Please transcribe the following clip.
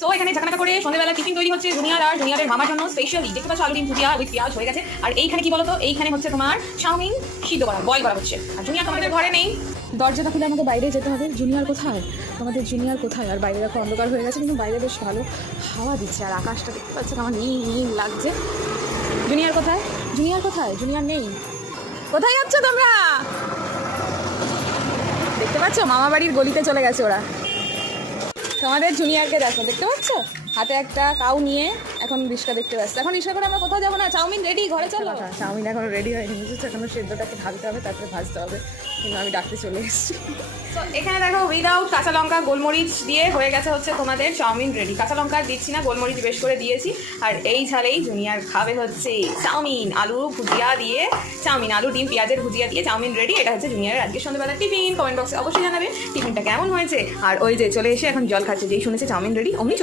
তো এখানে ঝাঁকানাকা করে সন্ধ্যাবেলা টিফিন তৈরি হচ্ছে জুনিয়র আর জুনিয়রের মামার জন্য স্পেশালি। দেখতে পাচ্ছ আলু ডিম ভুজিয়া উইথ পেঁয়াজ হয়ে গেছে। আর এইখানে কি বলতো, এইখানে হচ্ছে তোমার চাউমিন সিদ্ধ করা, বয়েল করা হচ্ছে। আর জুনিয়র তোমাদের ঘরে নেই, দরজাটা খুলে আমাকে বাইরে যেতে হবে। জুনিয়র কোথায়, তোমাদের জুনিয়র কোথায়? আর বাইরে দেখো অন্ধকার হয়ে গেছে, কিন্তু বাইরে বেশ ভালো হাওয়া দিচ্ছে। আর আকাশটা দেখতে পাচ্ছ আমার নীল নীল লাগছে। জুনিয়র কোথায়, জুনিয়র কোথায়? জুনিয়র নেই। কোথায় যাচ্ছ তোমরা? দেখতে পাচ্ছ মামা বাড়ির গলিতে চলে গেছে ওরা। তোমাদের জুনিয়রকে দেখো, দেখতে পাচ্ছ হাতে একটা কাউ নিয়ে এখন রিক্সা দেখতে পাচ্ছ। এখন রিক্সা করে আমরা কোথাও যাবো না, চাউমিন রেডি, ঘরে চলো। চাউমিন এখনো রেডি হয়নি, বুঝেছো? এখনো সেদ্ধটাকে ঢালতে হবে, তারপরে ভাজতে হবে। কিন্তু আমি ডাকতে চলে এসেছি। তো এখানে দেখো উইদাউট কাঁচা লঙ্কা গোলমরিচ দিয়ে হয়ে গেছে হচ্ছে তোমাদের চাউমিন রেডি। কাঁচা লঙ্কা দিচ্ছি না, গোলমরিচ বেশ করে দিয়েছি। আর এই ঝালেই জুনিয়র খাবে হচ্ছে চাউমিন, আলু ভুজিয়া দিয়ে চাউমিন, আলু ডিম পেঁয়াজের ভুজিয়া দিয়ে চাউমিন রেডি। এটা হচ্ছে জুনিয়রের আজকে সন্ধ্যাবেলা টিফিন। কমেন্ট বক্সে অবশ্যই জানাবে টিফিনটা কেমন হয়েছে। আর ওই যে চলে এসে এখন জল খাচ্ছে, যেই শুনেছে চাউমিন রেডি অমনি